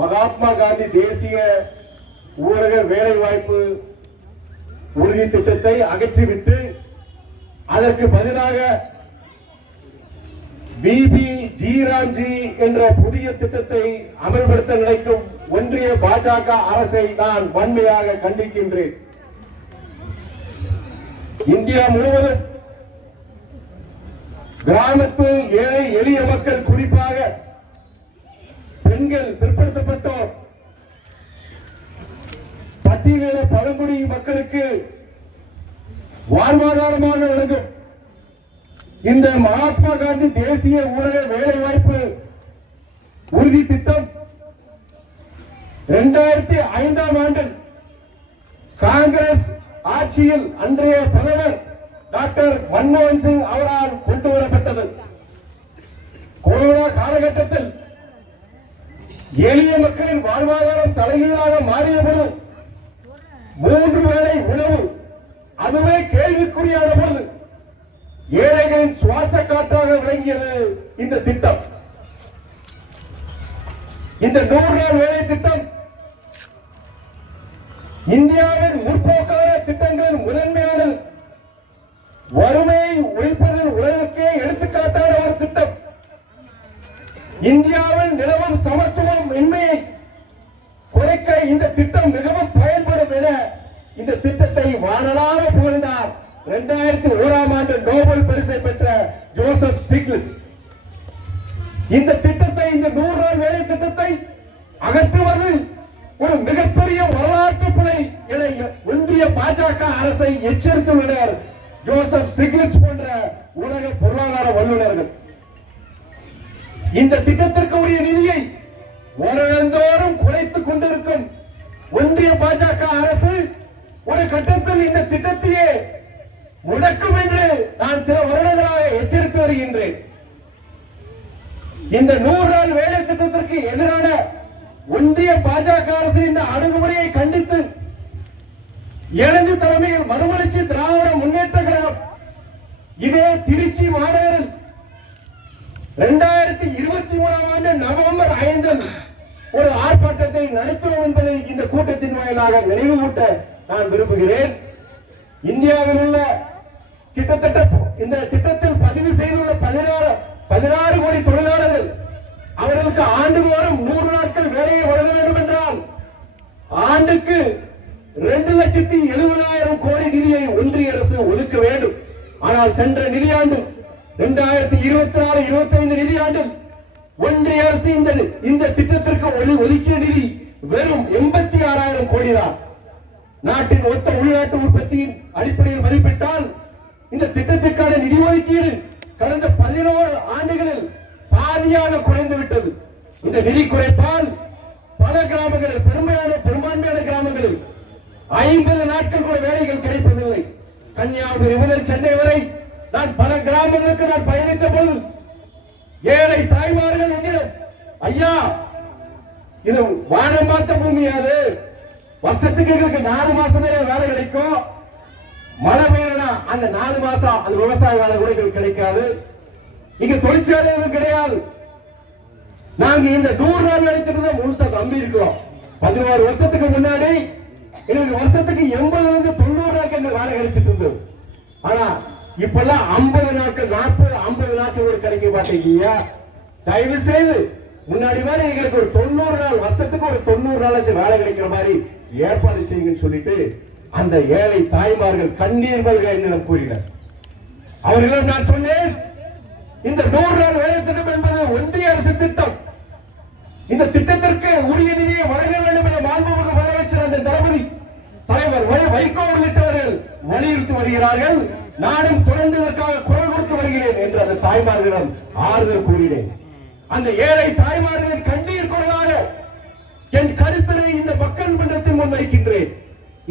மகாத்மா காந்தி தேசிய ஊரக வேலைவாய்ப்பு உறுதி திட்டத்தை அகற்றிவிட்டு அதற்கு பதிலாக பிபி ராம்ஜி என்ற புதிய திட்டத்தை அமல்படுத்த நினைக்கும் ஒன்றிய பாஜக அரசை நான் வன்மையாக கண்டிக்கின்றேன். இந்தியா முழுவதும் கிராமத்து ஏழை எளிய மக்கள், குறிப்பாக பெண்கள், பிற்படுத்தப்பட்டோர், பட்டியலின பழங்குடி மக்களுக்கு வாழ்வாதாரமாக விளங்கும் இந்த மகாத்மா காந்தி தேசிய ஊரக வேலைவாய்ப்பு உறுதி திட்டம் 2005ஆம் ஆண்டில் காங்கிரஸ் ஆட்சியில் அன்றைய பிரதமர் டாக்டர் மன்மோகன் சிங் அவரால் கொண்டு வரப்பட்டது. கொரோனா காலகட்டத்தில் எளிய மக்களின் வாழ்வாதாரம் தலைகீழாக மாறிய போது 3 வேளை உணவு அதுவே கேள்விக்குறியான போது ஏழைகளின் சுவாச காற்றாக விளங்கியது இந்த திட்டம். இந்த 100 நாள் வேலை திட்டம் இந்தியாவின் முற்போக்கான திட்டங்களின் முதன்மையானது. வறுமையை ஒழிப்பதில் உலகிற்கே எடுத்துக்காட்டான ஒரு திட்டம். இந்தியாவில் நிலவும் சமத்துவம் இன்மையை குறைக்க இந்த திட்டம் மிகவும் பயன்படும் என இந்த திட்டத்தை வானலாக புகழ்ந்தார் 2001ஆம் ஆண்டு நோபல் பரிசை பெற்ற ஜோசப் ஸ்டிக்லிட்ஸ். இந்த திட்டத்தை, இந்த 100 நாள் வேலை திட்டத்தை அகற்றுவது ஒரு மிகப்பெரிய வரலாற்று பிழை என ஒன்றிய பாஜக அரசை எச்சரித்துள்ளனர் ஜோசப் ஸ்டிக்லிட்ஸ் போன்ற உலக பொருளாதார வல்லுநர்கள். இந்த திட்டத்திற்கு உரிய நிதியை வருடந்தோறும் குறைத்துக் கொண்டிருக்கும் ஒன்றிய பாஜக அரசு ஒரு கட்டத்தில் இந்த திட்டத்தையே முடக்கும் என்று நான் சில வருடங்களாக எச்சரித்து வருகின்றேன். இந்த 100 நாள் வேலை திட்டத்திற்கு எதிரான ஒன்றிய பாஜக அரசு இந்த அணுகுமுறையை கண்டித்து இளைஞ தலைமையில் மறுமலர்ச்சி திராவிட முன்னேற்ற கழகம் இதே திருச்சி மாநகரில் 2023ஆம் ஆண்டு நவம்பர் 5 ஒரு ஆர்ப்பாட்டத்தை நடத்துவோம் என்பதை இந்த கூட்டத்தின் வாயிலாக நினைவுகூட்ட நான் விரும்புகிறேன். இந்தியாவில் உள்ள கிட்டத்தட்ட இந்த திட்டத்தில் பதிவு செய்துள்ள 16 கோடி தொழிலாளர்கள், அவர்களுக்கு ஆண்டுதோறும் 100 நாட்கள் வேலையை வழங்க வேண்டும் என்றால் ஆண்டுக்கு 2,70,000 கோடி நிதியை ஒன்றிய அரசு ஒதுக்க வேண்டும். ஆனால் சென்ற நிதியாண்டு 2024-25 நிதியாண்டில் ஒன்றிய அரசு இந்த திட்டத்திற்கு ஒதுக்கிய நிதி வெறும் 86,000 கோடி தான். நாட்டின் மொத்த உள்நாட்டு உற்பத்தியின் அடிப்படையில் மதிப்பிட்டால் இந்த திட்டத்திற்கான நிதி ஒதுக்கீடு கடந்த 11 ஆண்டுகளில் பாதியாக குறைந்துவிட்டது. இந்த நிதி குறைப்பால் பல கிராமங்களில், பெரும்பான்மையான கிராமங்களில் 50 நாட்கள் கூட வேலைகள் கிடைப்பதில்லை. கன்னியாகுமரி முதல் சென்னை வரை நான் பல கிராமங்களுக்கு நான் பயணித்த போது ஏழை தாய்மார்கள் என்னிடம், ஐயா, இது வானம் பார்த்த பூமியாது, வருஷத்துக்கு எங்களுக்கு 4 மாசம் வேலை கிடைக்கும், மழை பெய்யலனா அந்த 4 மாசம் அந்த விவசாய வேலை கூட எங்களுக்கு கிடைக்காது, இங்க தொழிற்சாலை எதுவும் கிடையாது, நாங்க இந்த 100 நாள் வேலை திட்டம் முழுசா நம்பி இருக்கிறோம். 16 வருஷத்துக்கு முன்னாடி எங்களுக்கு வருஷத்துக்கு 80-90 நாட்கள் வேலை கிடைச்சிட்டு இருந்தது. ஆனா இப்பெல்லாம் 50 நாட்கள், 40-50 நாட்கள் கூட கிடைக்க மாட்டேங்க. தயவு செய்து முன்னாடி மாதிரி எங்களுக்கு ஒரு 90 நாள், வருஷத்துக்கு ஒரு 90 நாள் வேலை கிடைக்கிற மாதிரி ஏற்பாடு செய்யுங்கன்னு சொல்லிட்டு அந்த ஏழை தாய்மார்கள் கண்ணீர் மல்க என்னிடம் கூறினர். அவர்களிடம் நான் சொன்னேன், இந்த 100 நாள் வேலை திட்டம் என்பது ஒன்றிய அரசு திட்டம். இந்த திட்டத்திற்கு உரிய நிதியை வழங்க வேண்டும் என மாண்புமிகு முதலமைச்சர் அந்த தளபதி தலைவர் வைகோ உள்ளிட்டவர்கள் வலியுறுத்தி வருகிறார்கள். நானும் தொடர்ந்து இதற்காக குரல் கொடுத்து வருகிறேன் என்று அந்த தாய்மார்களிடம் ஆறுதல் கூறினேன். அந்த ஏழை தாய்மார்களின் கண்ணீர் குரலாக என் கருத்தினை இந்த மக்கள் மன்றத்தில் முன்வைக்கின்றேன்.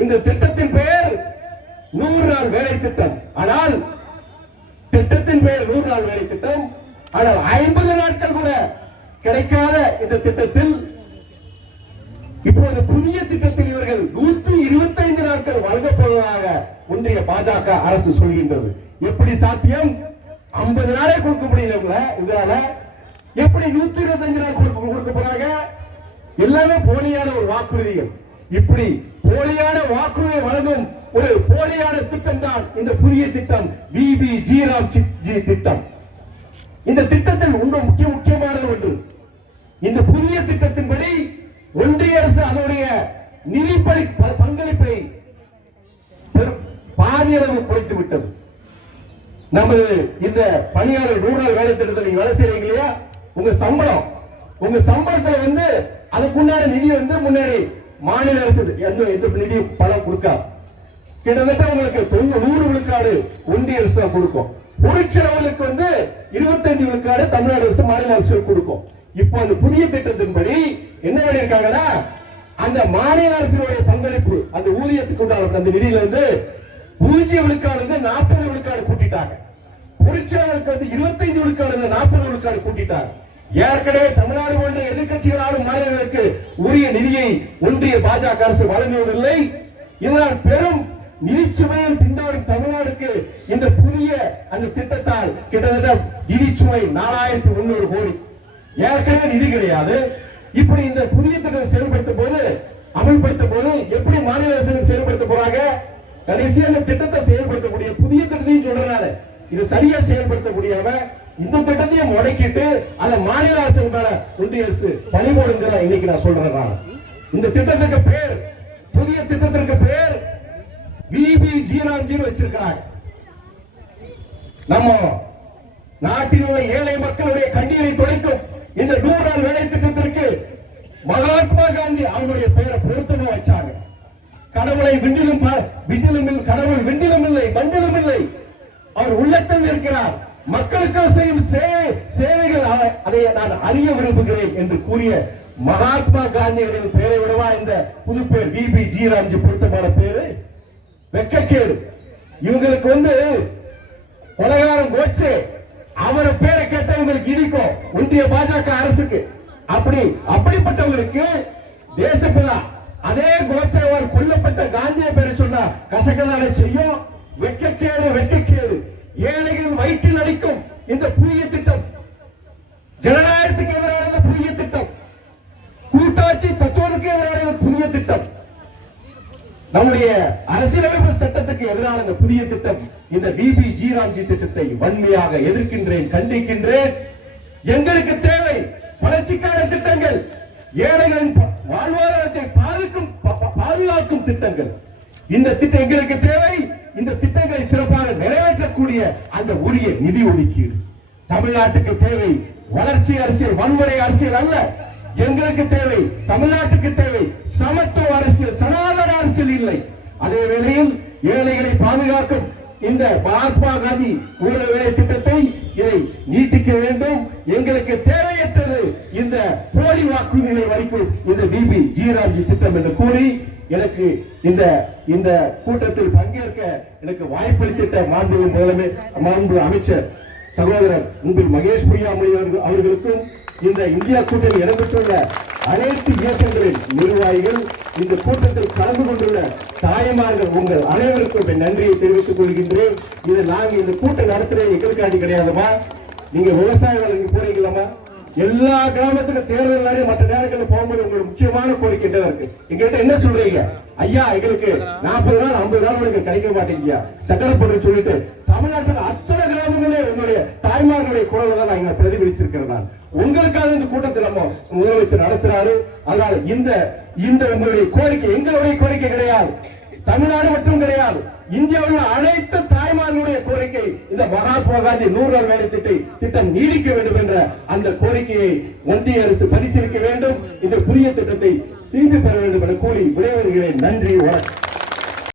இந்த திட்டத்தின் பெயர் 100 நாள் வேலை திட்டம். ஆனால் திட்டத்தின் பெயர் 100 நாள் வேலை திட்டம். ஆனால் 50 நாட்கள் கூட கிடைக்காத இந்த திட்டத்தில் இப்போது புதிய திட்டத்தில் இவர்கள் 125 நாட்கள் வழங்கப்படுவதாக ஒன்றிய பாஜக அரசு சொல்கின்றது. எப்படி சாத்தியம்? 50 நாளே கொடுக்க முடியல இதனால எப்படி 125 நாள் கொடுக்க போறாங்க? எல்லாமே போலியான ஒரு வாக்குறுதிகள். இப்படி போலியான வாக்குறுதியை வழங்கும் ஒரு போலியான திட்டம் தான் இந்த புதிய திட்டம் விபி ராம்ஜி திட்டம். இந்த திட்டத்தில் முக்கியமானது ஒன்று, இந்த புதிய திட்டத்தின்படி ஒன்றிய அரசு அதனுடைய நிதி பங்களிப்பை பாதியளவு குறைத்து விட்டது. நமது இந்த பணியாளர் 100 நாள் வேலை திட்டத்தில் நீங்க வேலை செய்றீங்க இல்லையா, உங்க சம்பளத்துல வந்து அதுக்குண்டான நிதி வந்து முன்னேறி மாநில அரசு எந்த நிதி பணம் கொடுக்காது. கிட்டத்தட்ட உங்களுக்கு 100 விழுக்காடு ஒன்றிய அரசு தான் கொடுக்கும். பொருட்செலவுகளுக்கு வந்து 25 விழுக்காடு தமிழ்நாடு அரசு மாநில அரசு கொடுக்கும். இப்போ அந்த புதிய திட்டத்தின்படி என்ன பண்ணிருக்காங்கன்னா, அந்த மாநில அரசுடைய பங்களிப்பு அந்த ஊதியத்துக்கு உண்டான அந்த நிதியில இருந்து 0 விழுக்காடு 40 விழுக்காடு கூட்டிட்டாங்க. பொருட்செலவுக்கு வந்து 25 விழுக்காடு 40 விழுக்காடு கூட்டிட்டாங்க. ஏற்கனவே தமிழ்நாடு போன்ற எதிர்கட்சிகளாலும் மாநிலங்களுக்கு உரிய நிதியை ஒன்றிய பாஜக அரசு வழங்குவதில்லை. இதனால் பெரும் நிதிச்சுமையில் திண்டாடும் தமிழ்நாடுக்கு இந்த புதிய அந்த திட்டத்தால் கிட்டத்தட்ட நிதிச்சுமை 4100 கோடி. ஏற்கனவே நிதி கிடையாது. இப்படி இந்த புதிய திட்டம் செயல்படுத்தும் போது அமல்படுத்தும் போது எப்படி மாநில அரசு செயல்படுத்த போறாங்க? கடைசியா இந்த திட்டத்தை செயல்படுத்தக்கூடிய புதிய திட்டத்தையும் சொல்றாங்க, இது சரியா செயல்படுத்த முடியாம இந்த திட்டத்தையும் முடக்கிட்டு அதை மாநில அரசு ஒன்றிய அரசு பணிபோடுங்கிற இன்னைக்கு நான் சொல்றேன். இந்த திட்டத்துக்கு பேர், புதிய திட்டத்திற்கு பேர் விபி ராம்ஜி வச்சிருக்கிறாங்க. நம்ம நாட்டில் உள்ள ஏழை மக்களுடைய கண்ணீரை துடைக்கும் இந்த 100 நாள் வேலை திட்டத்திற்கு மகாத்மா காந்தி அவருடைய பெயரை பொருத்தமா வச்சாங்க. கடவுளை கடவுள் விண்டிலும் இல்லை மண்டிலும் இல்லை, அவர் உள்ளத்தில் இருக்கிறார். மக்களுக்கு செய்யும் சேவைகள் அதை நான் அறிய விரும்புகிறேன் என்று கூறிய மகாத்மா காந்தியின் பெயரை விடவா இந்த புது பேர் விபி ராம்ஜி பொருத்தமான பேரு? வெக்கக்கேடு. இவங்களுக்கு வந்து கொலைகாரம் கோட்சே அவர பேரை கேட்ட இவங்களுக்கு இடிக்கும் ஒன்றிய பாஜக அரசுக்கு. அப்படிப்பட்டவங்களுக்கு தேசப்பிதா அதே கோட்சேவால் கொல்லப்பட்ட காந்திய பேரை சொன்னா கசக்கதான செய்யும். வெக்கக்கேடு. ஏழைகள் வயிற்றில் அடிக்கும் இந்த புதிய திட்டம், ஜனநாயகத்துக்கு எதிரான புதிய திட்டம், கூட்டாட்சி தத்துவத்துக்கு எதிரான புதிய திட்டம், நம்முடைய அரசியலமைப்பு சட்டத்துக்கு எதிரான இந்த புதிய திட்டம். இந்த விபி ராம்ஜி திட்டத்தை வன்மையாக எதிர்க்கின்றேன், கண்டிக்கின்றேன். எங்களுக்கு தேவை வளர்ச்சிக்கான திட்டங்கள், ஏழைகளின் வாழ்வாதாரத்தை பாதுகாக்கும் திட்டங்கள். இந்த திட்டம் எங்களுக்கு தேவை. இந்த திட்டங்களை சிறப்பாக நிறைவேற்றக்கூடிய அந்த உரிய நிதி ஒதுக்கீடு. தமிழ்நாட்டுக்கு தேவை வளர்ச்சி அரசியல், வன்முறை அரசியல் அல்ல. எங்களுக்கு தேவை, தமிழ்நாட்டுக்கு தேவை சமத்துவ அரசியல், சனாதன அரசியல் இல்லை. அதே வேளையில் ஏழைகளை பாதுகாக்கும் இந்த மகாத்மா காந்தி ஊரக வேலை திட்டத்தை இதை நீட்டிக்க வேண்டும். எங்களுக்கு தேவையற்றது இந்த போலி வாக்குறுதிகளை வரைக்கும் இந்த விபி ராம்ஜி திட்டம் என்று கூறி எனக்கு இந்த கூட்டத்தில் பங்கேற்க எனக்கு வாய்ப்பளித்த மாண்பு அமைச்சர் சகோதரர் உங்கள் மகேஷ் பொய்யாமொழி அவர்களுக்கும் இந்த இந்தியா கூட்டணி இடம்பெற்றுள்ள அனைத்து இயக்கங்களின் நிர்வாகிகள், இந்த கூட்டத்தில் கலந்து கொண்டுள்ள தாய்மார்கள் உங்கள் அனைவருக்கும் நன்றியை தெரிவித்துக் கொள்கின்றேன். இது நாங்கள் இந்த கூட்டம் நடத்துறது எங்களுக்காண்டி கிடையாதுமா, நீங்க விவசாயிகள் போறீங்களாமா, எல்லா கிராமத்துக்கும் தேர்தல் மற்ற நேரங்களில் போகும்போது உங்களுக்கு முக்கியமான கோரிக்கை இருக்கு. எங்கிட்ட என்ன சொல்றீங்க? ஐயா எங்களுக்கு 40 நாள் 50 நாள் உங்களுக்கு கிடைக்க மாட்டேங்க சக்கரை பொருள் சொல்லிட்டு தமிழ்நாட்டில் அத்தனை கிராமங்களே உங்களுடைய தாய்மார்களுடைய குரலை தான் நாங்கள் பிரதிபலிச்சிருக்கிறதா. உங்களுக்காக இந்த கூட்டத்தில் நம்ம முதலமைச்சர் நடத்துறாரு. அதனால இந்த உங்களுடைய கோரிக்கை எங்களுடைய கோரிக்கை கிடையாது, தமிழ்நாடு மட்டும் கிடையாது, இந்தியாவில் அனைத்து தாய்மார்களுடைய கோரிக்கை. இந்த மகாத்மா காந்தி 100 நாள் வேலை திட்டம் நீடிக்க வேண்டும் என்ற அந்த கோரிக்கையை ஒன்றிய அரசு பரிசீலிக்க வேண்டும். இந்த புதிய திட்டத்தை திரும்பி பெற வேண்டும் என கூறி விடைபெறுகிறேன். நன்றி, வணக்கம்.